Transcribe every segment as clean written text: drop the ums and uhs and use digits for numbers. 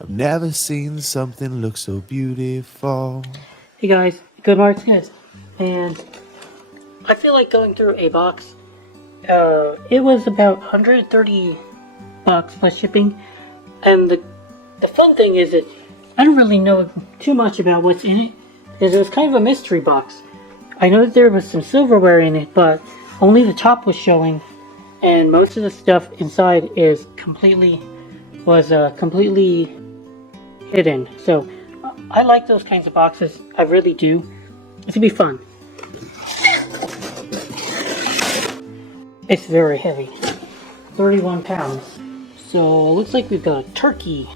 I've never seen something look so beautiful. Hey guys, Good Martinez, and I feel like going through a box. It was about 130 bucks plus shipping, and the fun thing is that I don't really know too much about what's in it, because it was kind of a mystery box. I know that there was some silverware in it, but only the top was showing, and most of the stuff inside is completely hidden. So I like those kinds of boxes. I really do. It should be fun. It's very heavy. 31 pounds. So it looks like we've got a turkey.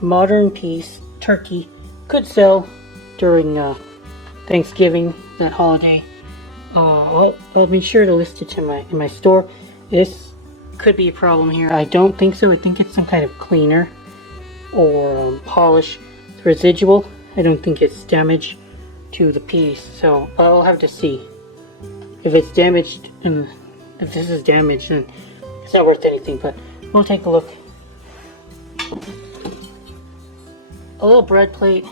Modern piece. Turkey. Could sell during Thanksgiving, that holiday. I'll be sure to list it in my store. This could be a problem here. I don't think so. I think it's some kind of cleaner or polish. The residual, I don't think it's damage to the piece. So I'll have to see. If it's damaged, and if this is damaged, then it's not worth anything, but we'll take a look. A little bread plate.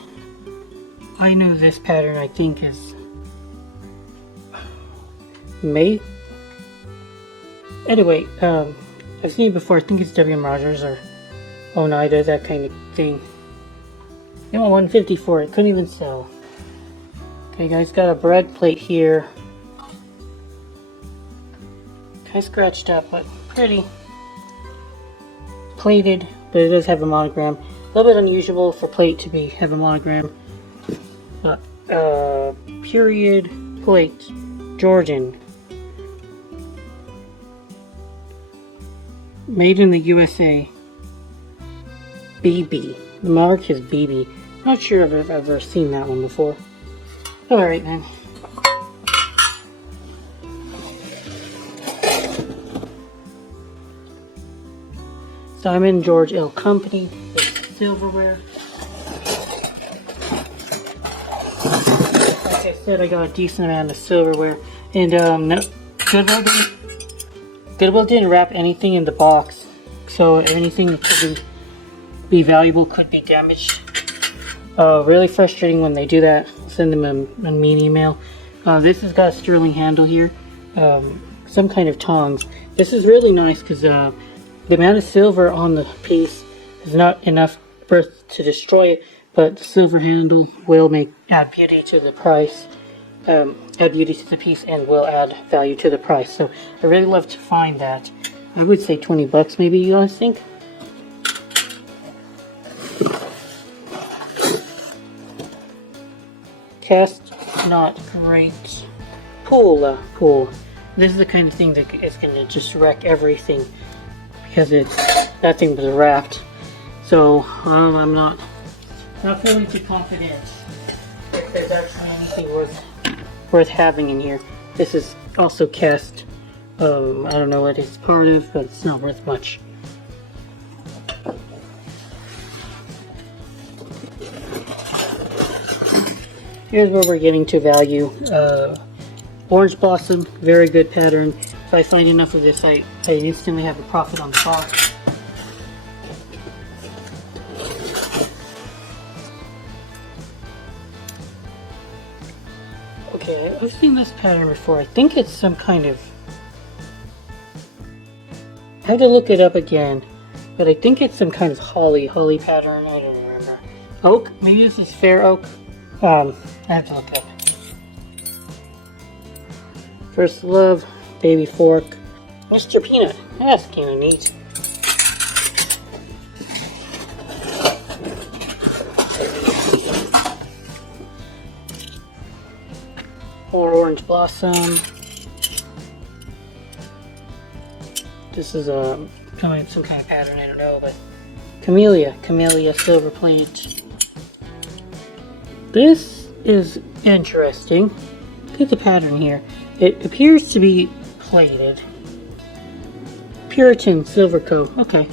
I know this pattern, I think, is May. Anyway, I've seen it before. I think it's W.M. Rogers or Oneida, that kind of thing. They want 150 for it. Couldn't even sell. Okay, guys, got a bread plate here. Kind of scratched up, but pretty. Plated, but it does have a monogram. A little bit unusual for plate to have a monogram. But, period plate. Georgian. Made in the USA. BB. The mark is BB. Not sure if I've ever seen that one before. Alright then. Simon George L. Company. Silverware. Like I said, I got a decent amount of silverware. And Goodwill didn't wrap anything in the box. So anything that could be valuable could be damaged. Really frustrating when they do that. I'll send them a mean email. This has got a sterling handle here. Some kind of tongs. This is really nice because the amount of silver on the piece is not enough to destroy it, but the silver handle will add beauty to the price. Add beauty to the piece and will add value to the price. So I really love to find that. I would say 20 bucks maybe, you guys think? Cast, not great. Pool. This is the kind of thing that is going to just wreck everything because that thing was wrapped. So I'm not feeling too confident if there's actually anything worth having in here. This is also cast. I don't know what it's part of, but it's not worth much. Here's where we're getting to value. Orange Blossom, very good pattern. If I find enough of this, I instantly have a profit on the box. Okay, I've seen this pattern before. I think it's some kind of... I have to look it up again, but I think it's some kind of holly pattern. I don't remember. Oak? Maybe this is fair oak. I have to look it up. First Love, Baby Fork, Mr. Peanut. That's kind of neat. More Orange Blossom. This is some kind of pattern, I don't know, but Camellia silver plate. This is interesting. Look at the pattern here. It appears to be plated. Puritan silver coat. Okay.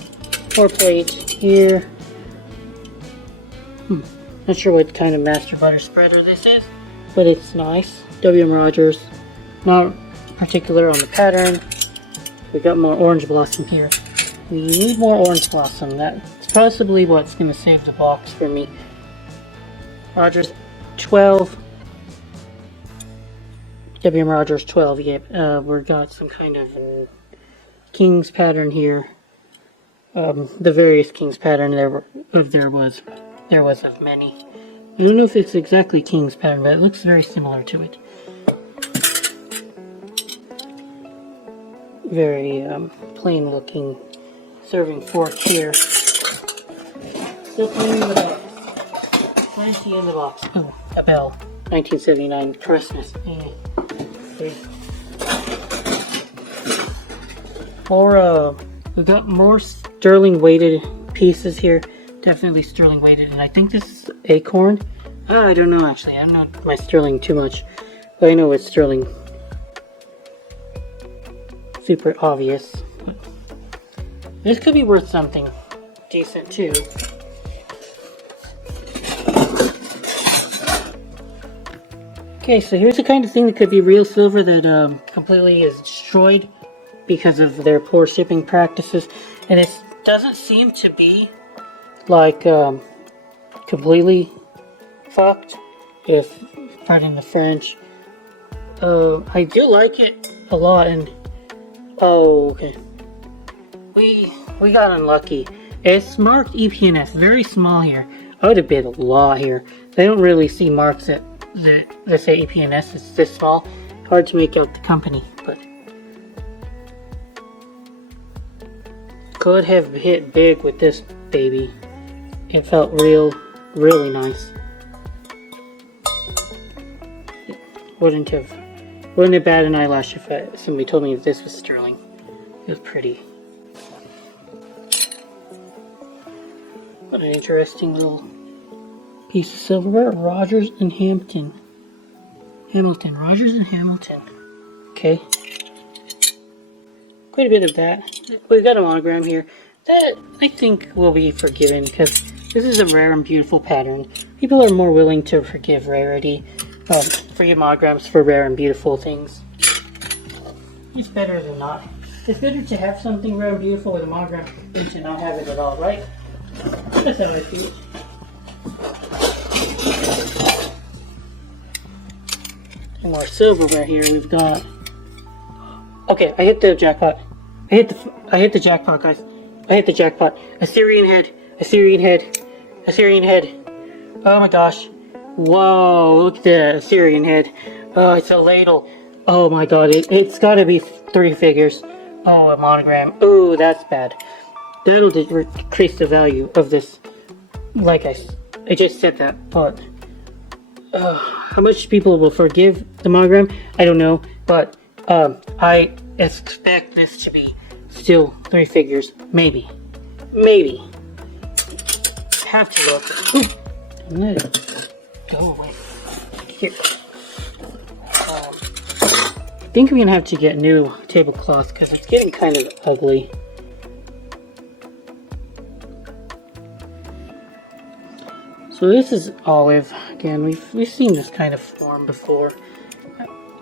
More plate here. Not sure what kind of master butter spreader this is, but it's nice. W.M. Rogers. Not particular on the pattern. We got more Orange Blossom here. We need more Orange Blossom. That's possibly what's going to save the box for me. Rogers 12. WM Rogers 12, yep. We've got some kind of King's pattern here. The various King's pattern there was of many. I don't know if it's exactly King's pattern, but it looks very similar to it. Very plain looking serving fork here. Still playing with a 20 in the box. Oh, a bell. 1979 Christmas. We've got more sterling weighted pieces here. Definitely sterling weighted, and I think this is acorn. I don't know actually. I don't know my sterling too much, but I know it's sterling. Super obvious. This could be worth something decent too. Okay, so here's the kind of thing that could be real silver that completely is destroyed because of their poor shipping practices, and it doesn't seem to be like completely fucked, if pardon the French. I do like it a lot, and oh, okay. We got unlucky. It's marked EPNS, very small here. I would have bid a lot here. They don't really see marks that say EPNS. It's this small. Hard to make out the company, but could have hit big with this baby. It felt really nice. Wouldn't have bat an eyelash if somebody told me this was sterling. It was pretty. What an interesting little piece of silverware. Rogers and Hamilton. Rogers and Hamilton. Okay. Quite a bit of that. We've got a monogram here. That I think will be forgiven because this is a rare and beautiful pattern. People are more willing to forgive rarity. Forgive monograms for rare and beautiful things. It's better than not. It's better to have something rare and beautiful with a monogram than to not have it at all, right? That's how I feel. And more silverware here. We've got. Okay, I hit the jackpot. I hit the jackpot, guys. I hit the jackpot. Assyrian Head. Oh my gosh. Whoa, look at the Assyrian Head. Oh, it's a ladle. Oh my god, it's gotta be 3 figures. Oh, a monogram. Oh, that's bad. That'll decrease the value of this. Like I just said that, but how much people will forgive the monogram, I don't know, but I expect this to be still 3 figures. Maybe. Have to look. Ooh, let it go away. Here. I think we're gonna have to get new tablecloths because it's getting kind of ugly. So this is olive. Again, we've seen this kind of form before.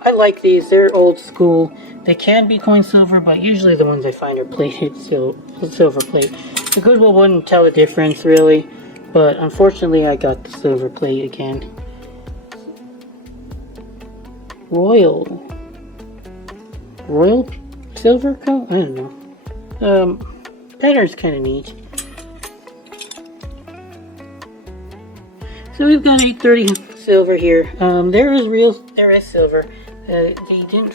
I like these. They're old school. They can be coin silver, but usually the ones I find are plated silver plate. The Goodwill wouldn't tell the difference really, but unfortunately I got the silver plate again. Royal silver coat? I don't know. Pattern's kind of neat. So we've got 830 silver here. There is silver. They didn't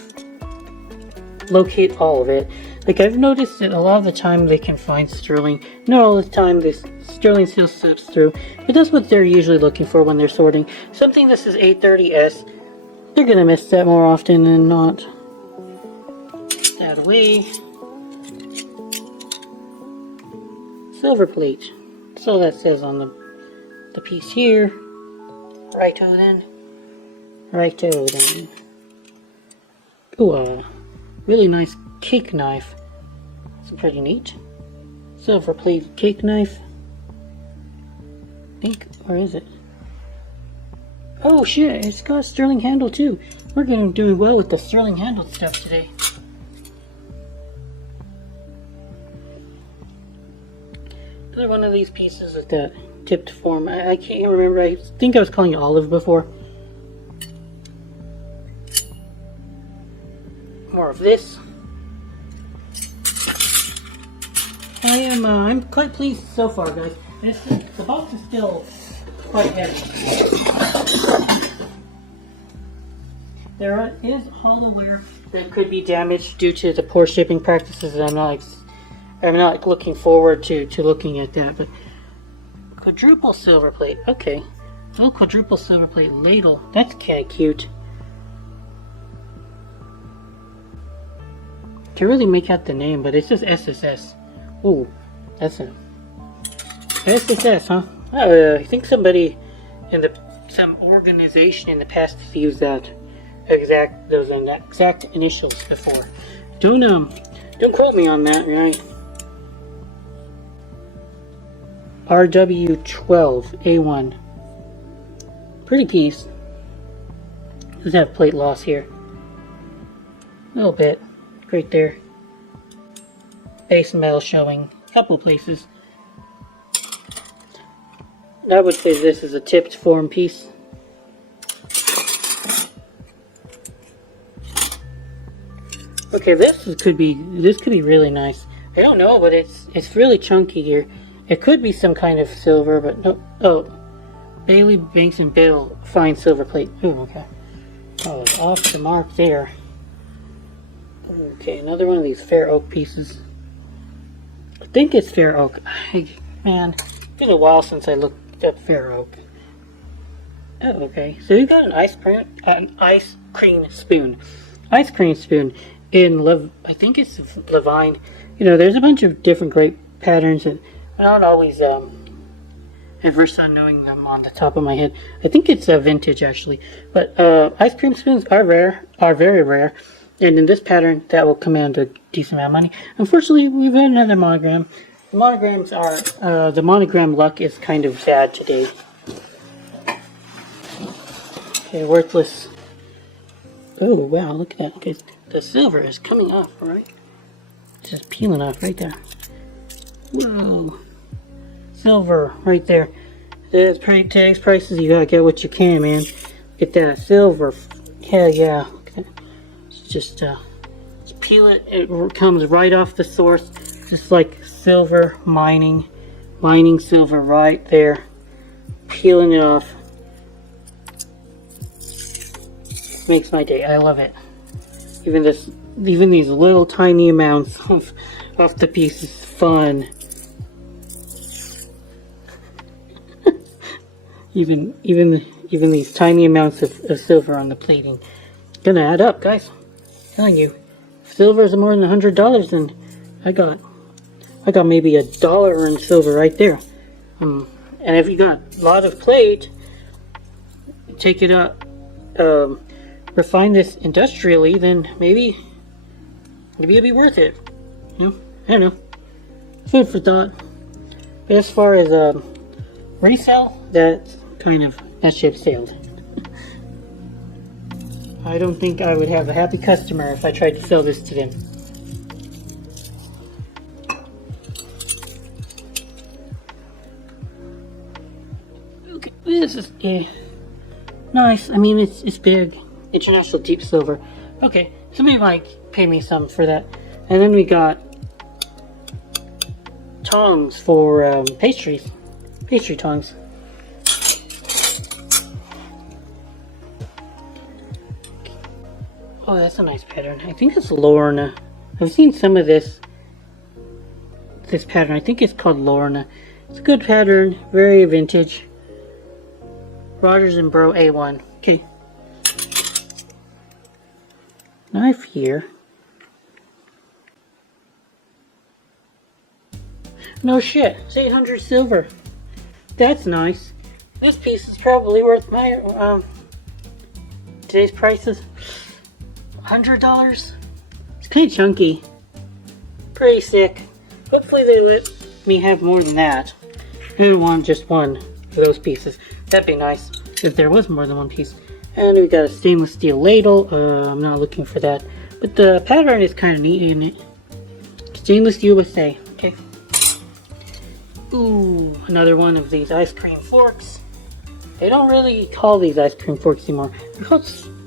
locate all of it. Like I've noticed that a lot of the time they can find sterling. Not all the time this sterling still slips through. But that's what they're usually looking for when they're sorting. Something that says 830S, they're gonna miss that more often than not. Put that away. Silver plate. That's all that says on the piece here. Righto then. Ooh, a really nice cake knife. It's pretty neat. Silver plated cake knife. I think, where is it? Oh shit, it's got a sterling handle too. We're gonna do well with the sterling handle stuff today. Another one of these pieces with that tipped form. I can't remember. I think I was calling it olive before. More of this. I'm quite pleased so far, guys. The box is still quite heavy. There is hollowware that could be damaged due to the poor shipping practices, and I'm not looking forward to looking at that. But quadruple silver plate, okay. Oh, quadruple silver plate ladle. That's kind of cute. Can't really make out the name, but it says SSS. Ooh, that's a SSS, huh? Oh, I think somebody in some organization in the past has used those exact initials before. Don't quote me on that, right? RW12A1. Pretty piece. Does have plate loss here. A little bit. Right there. Base metal showing a couple places. I would say this is a tipped form piece. Okay, this could be really nice. I don't know, but it's really chunky here. It could be some kind of silver, but no. Oh, Bailey Banks and Bill fine silver plate. Ooh, okay. Oh, off the mark there. Okay, another one of these fair oak pieces. I think it's fair oak. Man, it's been a while since I looked up fair oak. Oh, okay. So you got an ice cream spoon. Ice cream spoon in I think it's Levine. You know, there's a bunch of different great patterns, and I don't always averse on knowing them on the top of my head. I think it's vintage actually, but ice cream spoons are very rare. And in this pattern, that will command a decent amount of money. Unfortunately, we've had another monogram. The monograms are, the monogram luck is kind of bad today. Okay, worthless. Oh, wow, look at that. Okay, the silver is coming off, right? It's just peeling off right there. Whoa. Silver, right there. There's today's prices, you gotta get what you can, man. Get that silver. Hell yeah. Just peel it. It comes right off the source, just like silver mining silver right there. Peeling it off makes my day. I love it. Even these little tiny amounts off the piece is fun. even these tiny amounts of silver on the plating gonna add up, guys. Telling you, if silver is more than $100, then I got maybe $1 in silver right there. And if you got a lot of plate, take it up, refine this industrially, then maybe it'd be worth it. You know? I don't know. Food for thought. But as far as resale, that ship sailed. I don't think I would have a happy customer if I tried to sell this to them. Okay, this is nice. I mean, it's big. International deep silver. Okay, somebody might pay me some for that. And then we got tongs for pastry tongs. Oh, that's a nice pattern. I think it's Lorna. I've seen some of this pattern. I think it's called Lorna. It's a good pattern. Very vintage. Rogers and Bro A1. Okay. Knife here. No shit. It's 800 silver. That's nice. This piece is probably worth my today's prices. $100? It's kind of chunky. Pretty sick. Hopefully they let me have more than that. I don't want just one of those pieces. That'd be nice if there was more than one piece. And we got a stainless steel ladle. I'm not looking for that. But the pattern is kind of neat, isn't it? Stainless USA. Okay. Ooh, another one of these ice cream forks. They don't really call these ice cream forks anymore.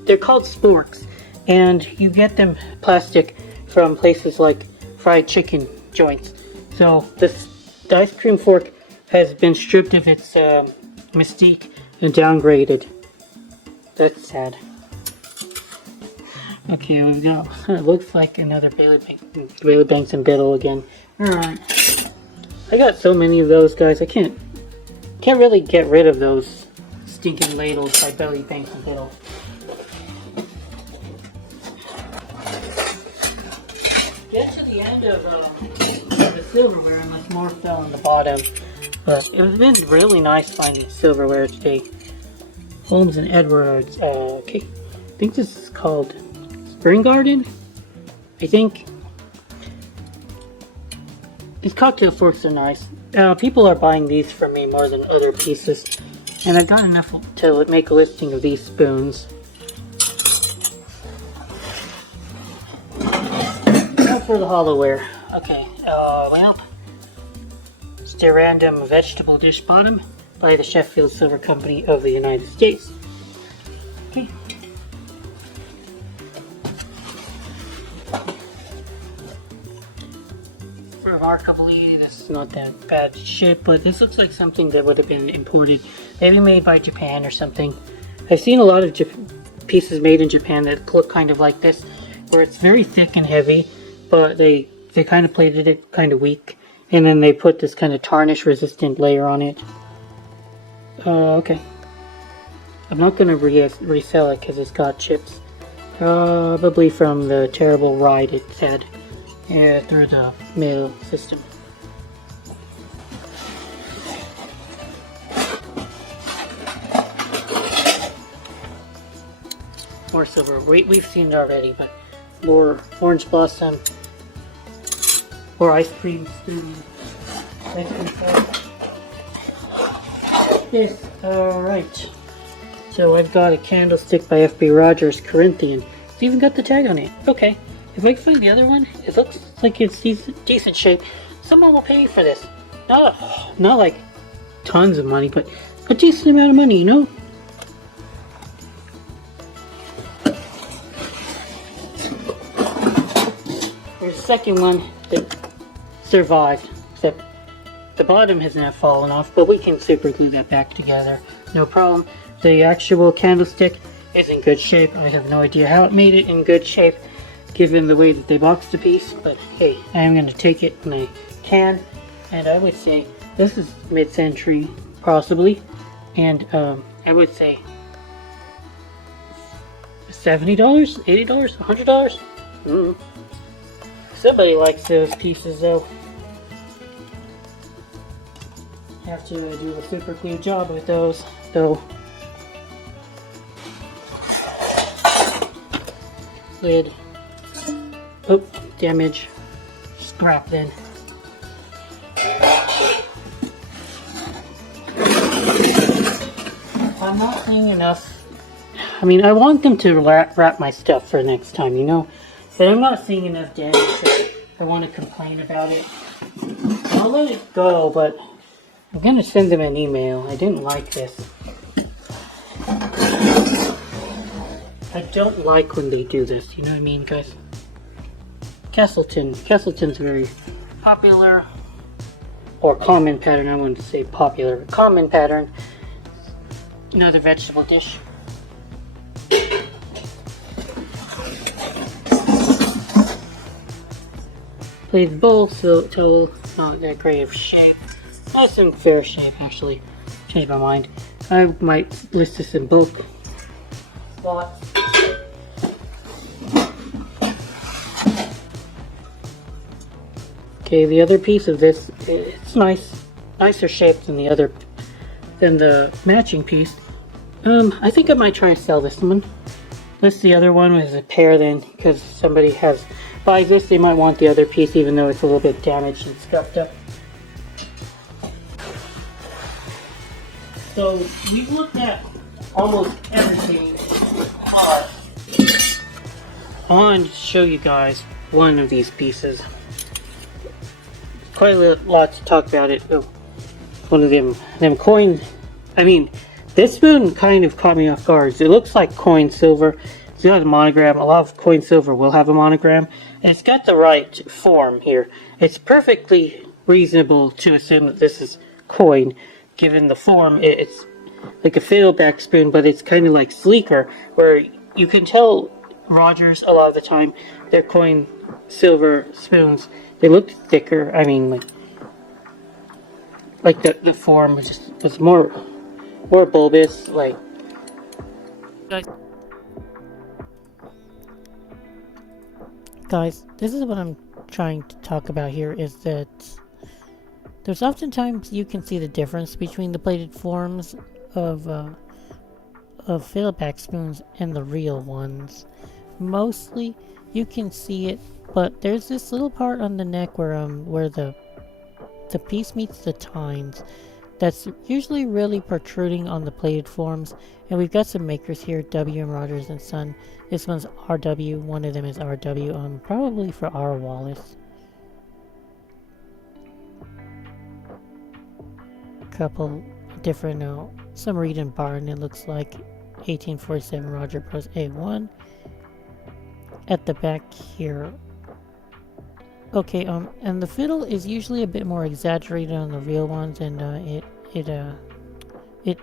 They're called sporks, and you get them plastic from places like fried chicken joints. So the ice cream fork has been stripped of its mystique and downgraded. That's sad. Okay, we go. It looks like another Bailey Banks and Biddle again. Alright. I got so many of those, guys. I can't really get rid of those stinking ladles by Bailey Banks and Biddle. Get to the end of the silverware unless more fell on the bottom. But it's been really nice finding silverware today. Holmes and Edwards. Okay, I think this is called Spring Garden. I think these cocktail forks are nice. People are buying these from me more than other pieces, and I've got enough to make a listing of these spoons. Now for the hollowware. Okay, lamp. It's the random vegetable dish bottom by the Sheffield Silver Company of the United States. Okay. Remarkably, this is not that bad shape, but this looks like something that would have been imported, maybe made by Japan or something. I've seen a lot of pieces made in Japan that look kind of like this, where it's very thick and heavy, but they kind of plated it kind of weak, and then they put this kind of tarnish resistant layer on it. Okay. I'm not going to resell it because it's got chips. Probably from the terrible ride it's had through the mail system. More silver. We've seen it already, but more orange blossom. More ice cream spoon. Ice cream fork. Yes, alright. So I've got a candlestick by F.B. Rogers, Corinthian. It's even got the tag on it. Okay. If I can find the other one, it looks like it's decent shape. Someone will pay for this. Not like tons of money, but a decent amount of money, you know? There's a second one that survived, except the bottom has not fallen off, but we can super glue that back together. No problem. The actual candlestick is in good shape. I have no idea how it made it in good shape, given the way that they boxed the piece, but hey, I am going to take it when I can, and I would say this is mid-century, possibly, and I would say $70, $80, $100? Somebody likes those pieces, though. Have to do a super glue job with those, though. Lid. Oh, damage. Scrap then. I'm not seeing enough. I mean, I want them to wrap my stuff for next time, you know? But I'm not seeing enough damage that I want to complain about it. I'll let it go, but I'm gonna send them an email. I didn't like this. I don't like when they do this, you know what I mean, guys? Castleton's very popular, or common pattern. I wouldn't say popular, common pattern. Another vegetable dish. Played bowl, so total, not that great of shape. That's in fair shape, actually. Changed my mind. I might list this in bulk spots. Okay, the other piece of this, it's nicer shaped than the matching piece. I think I might try to sell this one. List the other one as a pair then, because somebody buys this, they might want the other piece even though it's a little bit damaged and scuffed up. So we've looked at almost everything. I wanted to show you guys one of these pieces. Quite a lot to talk about it. Oh, one of them coin. I mean, this spoon kind of caught me off guard. It looks like coin silver. It's got a monogram. A lot of coin silver will have a monogram, and it's got the right form here. It's perfectly reasonable to assume that this is coin, given the form. It's like a fiddleback spoon, but it's kind of like sleeker, where you can tell Rogers a lot of the time their coin silver spoons. They look thicker. I mean, like the form was more bulbous. Like, guys, this is what I'm trying to talk about here, is that there's oftentimes you can see the difference between the plated forms of fiddleback spoons and the real ones. Mostly you can see it, but there's this little part on the neck where the piece meets the tines that's usually really protruding on the plated forms. And we've got some makers here, W and Rogers and Son. This one's RW, one of them is RW, probably for R. Wallace. Couple different, some Reed and Barton, it looks like 1847 Roger Bros. A1. At the back here. Okay, and the fiddle is usually a bit more exaggerated on the real ones, and it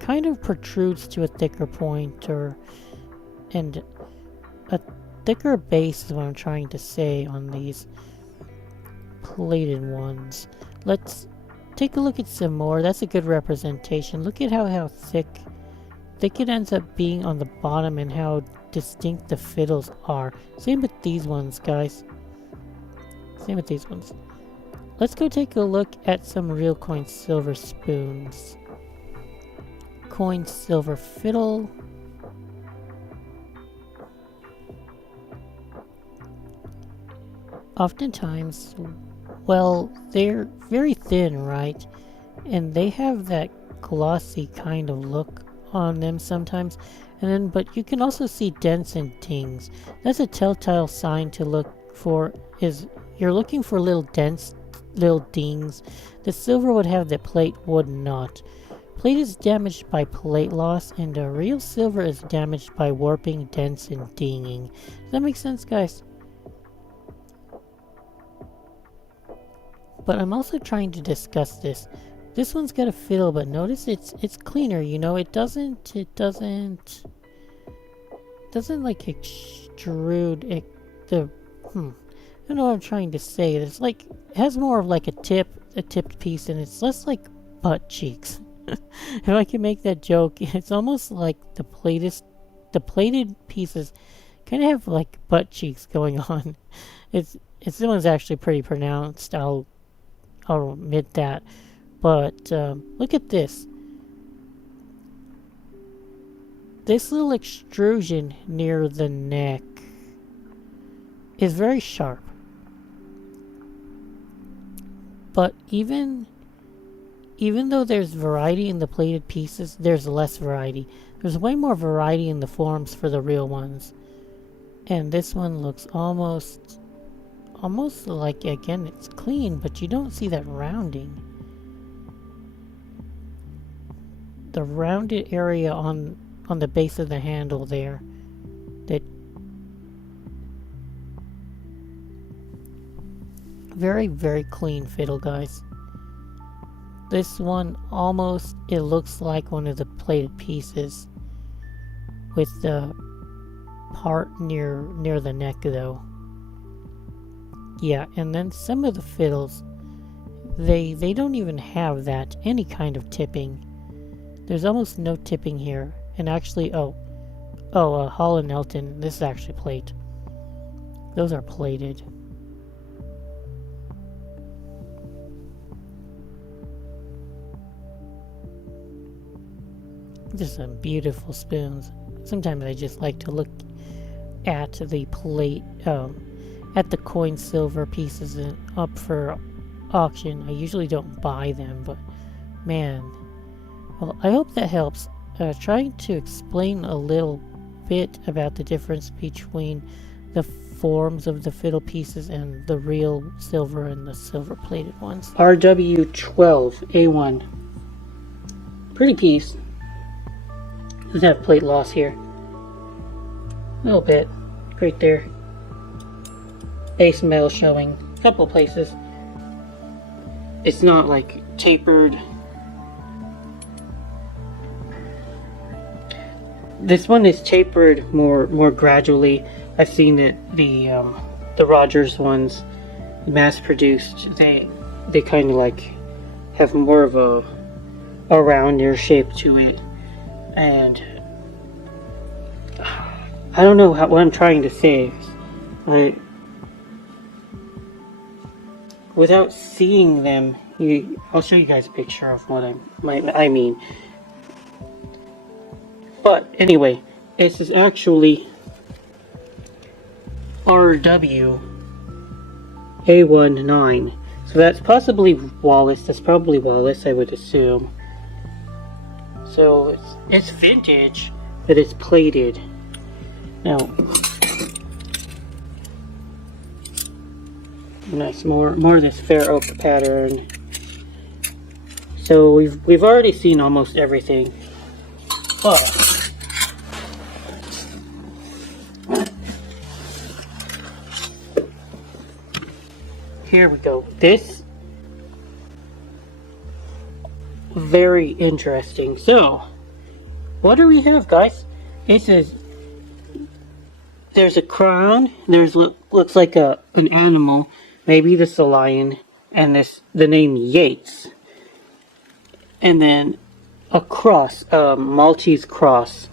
kind of protrudes to a thicker point, and a thicker base is what I'm trying to say on these plated ones. Let's take a look at some more. That's a good representation. Look at how thick it ends up being on the bottom, and how distinct the fiddles are. Same with these ones, guys. Same with these ones. Let's go take a look at some real coin silver spoons. Coin silver fiddle. Oftentimes, well, they're very thin, right? And they have that glossy kind of look on them sometimes. And then, but you can also see dents and dings. That's a telltale sign to look for, is you're looking for little dents, little dings. The silver would have, the plate would not. Plate is damaged by plate loss, and real silver is damaged by warping, dents, and dinging. Does that make sense, guys? But I'm also trying to discuss this. This one's got a fiddle, but notice it's cleaner, you know. It doesn't like extrude it. I don't know what I'm trying to say. It's like, it has more of like a tipped piece, and it's less like butt cheeks. If I can make that joke, it's almost like the plated pieces kind of have like butt cheeks going on. This one's actually pretty pronounced. I'll admit that. But look at this. This little extrusion near the neck is very sharp. But even though there's variety in the plated pieces, there's less variety. There's way more variety in the forms for the real ones. And this one looks almost like, again, it's clean, but you don't see that rounding. The rounded area on the base of the handle there, that very, very clean fiddle, guys. This one almost, it looks like one of the plated pieces, with the part near the neck though. Yeah, and then some of the fiddles, they don't even have that, any kind of tipping. There's almost no tipping here. And actually, Hall and Elton, this is actually plate. Those are plated. Just some beautiful spoons. Sometimes I just like to look at the plate, at the coin silver pieces up for auction. I usually don't buy them, but man. Well, I hope that helps. Trying to explain a little bit about the difference between the forms of the fiddle pieces and the real silver and the silver plated ones. RW12A1. Pretty piece. Doesn't have plate loss here. A little bit. Right there. Base metal showing. A couple places. It's not like tapered. This one is tapered more gradually. I've seen it. The Rogers ones, mass produced. They kind of like have more of a rounder shape to it, and I don't know what I'm trying to say. Without seeing them, I'll show you guys a picture of what I mean. But anyway, this is actually RW A19. So that's possibly Wallace. That's probably Wallace, I would assume. So it's vintage, but it's plated. Now, nice, more of this fair oak pattern. So we've already seen almost everything, but here we go. This very interesting. So, what do we have, guys? It says there's a crown. There's looks like an animal. Maybe this is a lion, and the name Yates, and then a cross, a Maltese cross.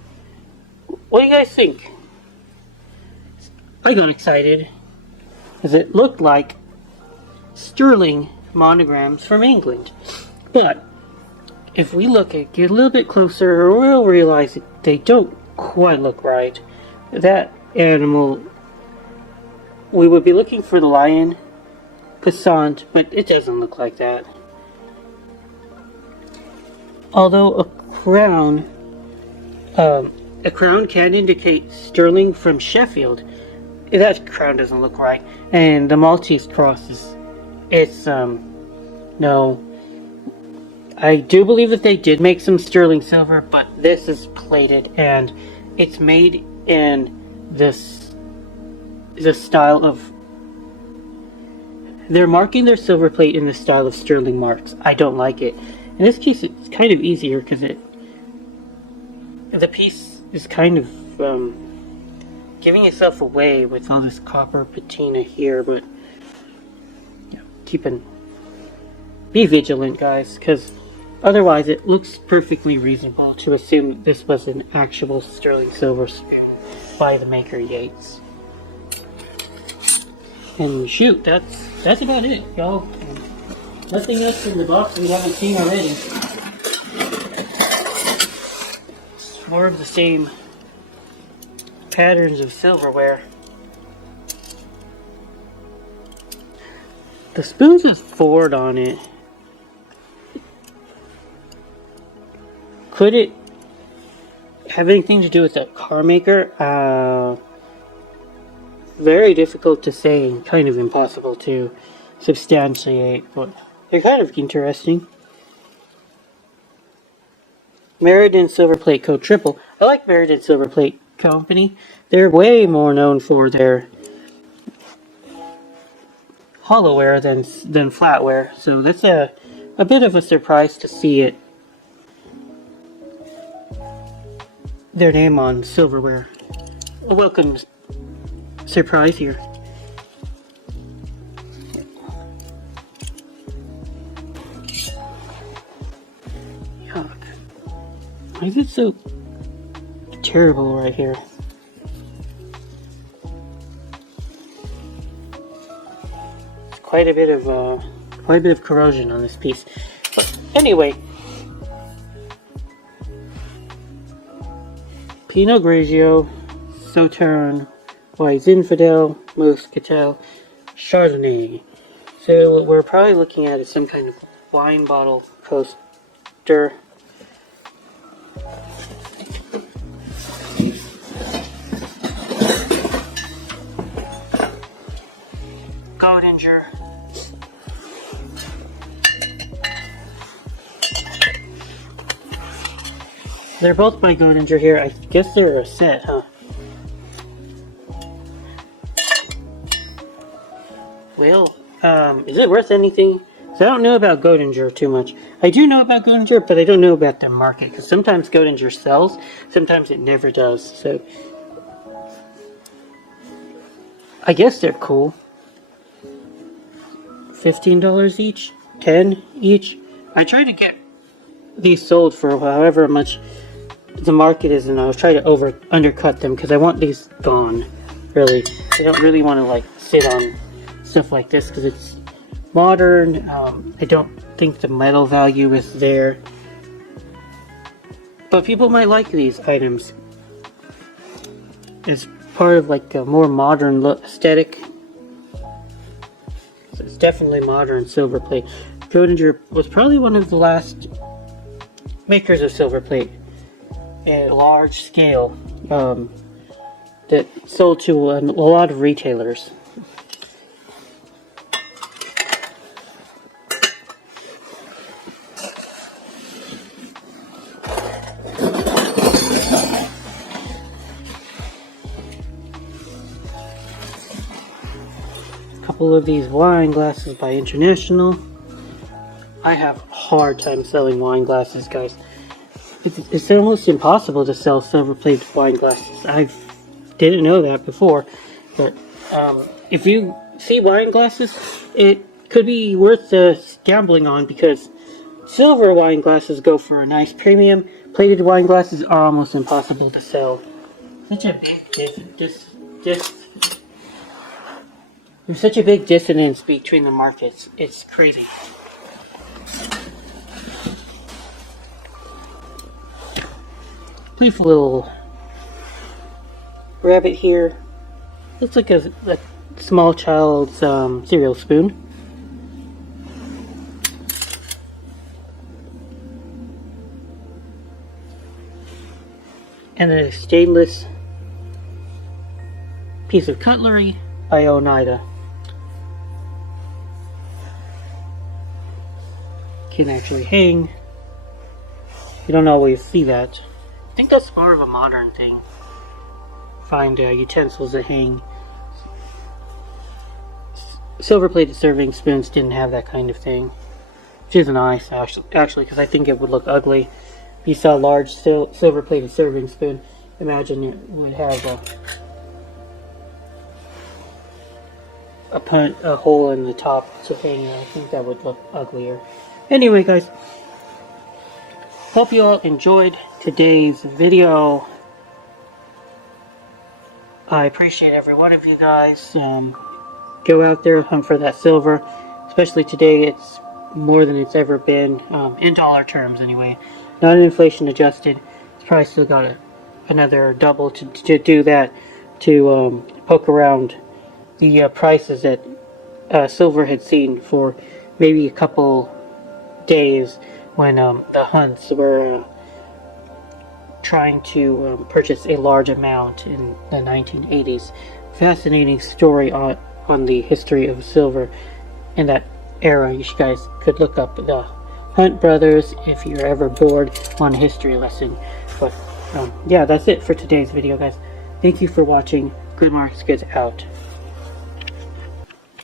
What do you guys think? I got excited because it looked like sterling monograms from England. But if we get a little bit closer, we'll realize that they don't quite look right. That animal, we would be looking for the lion, Passant, but it doesn't look like that. Although a crown can indicate sterling from Sheffield. That crown doesn't look right. And the Maltese cross no. I do believe that they did make some sterling silver, but this is plated and it's made in this style of, they're marking their silver plate in the style of sterling marks. I don't like it. In this case, it's kind of easier because the piece is kind of giving itself away with all this copper patina here, but be vigilant, guys, because otherwise it looks perfectly reasonable to assume that this was an actual sterling silver spoon by the maker Yates. And shoot, that's about it, y'all. Nothing else in the box we haven't seen already. It's more of the same patterns of silverware. The spoon says Ford on it. Could it have anything to do with the car maker? Very difficult to say and kind of impossible to substantiate, but they're kind of interesting. Meriden Silver Plate Co. Triple. I like Meriden Silver Plate Company. They're way more known for their hollowware than flatware, so that's a bit of a surprise to see it. Their name on silverware. A welcome surprise here. Yuck. Why is it so terrible right here? Quite a bit of corrosion on this piece. But anyway, Pinot Grigio, Sauterne, White Zinfandel, Muscatel, Chardonnay. So what we're probably looking at is some kind of wine bottle coaster. Godinger. They're both by Godinger here. I guess they're a set, huh? Well, is it worth anything? So I don't know about Godinger too much. I do know about Godinger, but I don't know about the market. Because sometimes Godinger sells, sometimes it never does. So I guess they're cool. $15 each? $10 each? I try to get these sold for however much the market is, and I'll try to undercut them because I want these gone. Really, I don't really want to like sit on stuff like this because it's modern. I don't think the metal value is there, but people might like these items. It's part of like a more modern look aesthetic. So it's definitely modern silver plate. Godinger was probably one of the last makers of silver plate at a large scale that sold to a lot of retailers. A couple of these wine glasses by International. I have a hard time selling wine glasses, guys. It's almost impossible to sell silver-plated wine glasses. I didn't know that before, but if you see wine glasses, it could be worth gambling on because silver wine glasses go for a nice premium. Plated wine glasses are almost impossible to sell. Such a big there's such a big dissonance between the markets. It's crazy. Playful little rabbit here. Looks like a small child's cereal spoon. And a stainless piece of cutlery by Oneida. Can actually hang. You don't always see that. I think that's more of a modern thing. Find utensils that hang. Silver-plated serving spoons didn't have that kind of thing, which is nice actually, because I think it would look ugly. If you saw a large silver-plated serving spoon, imagine it would have a hole in the top to hang. I think that would look uglier. Anyway, guys. Hope you all enjoyed today's video. I appreciate every one of you guys. Go out there, hunt for that silver. Especially today, it's more than it's ever been, in dollar terms anyway. Not inflation adjusted. It's probably still got another double to do that, to poke around the prices that silver had seen for maybe a couple days when the hunts were trying to purchase a large amount in the 1980s. Fascinating story on the history of silver in that era. You guys could look up the Hunt Brothers if you're ever bored on a history lesson. But yeah, that's it for today's video, guys. Thank you for watching. Good Marks Goods out.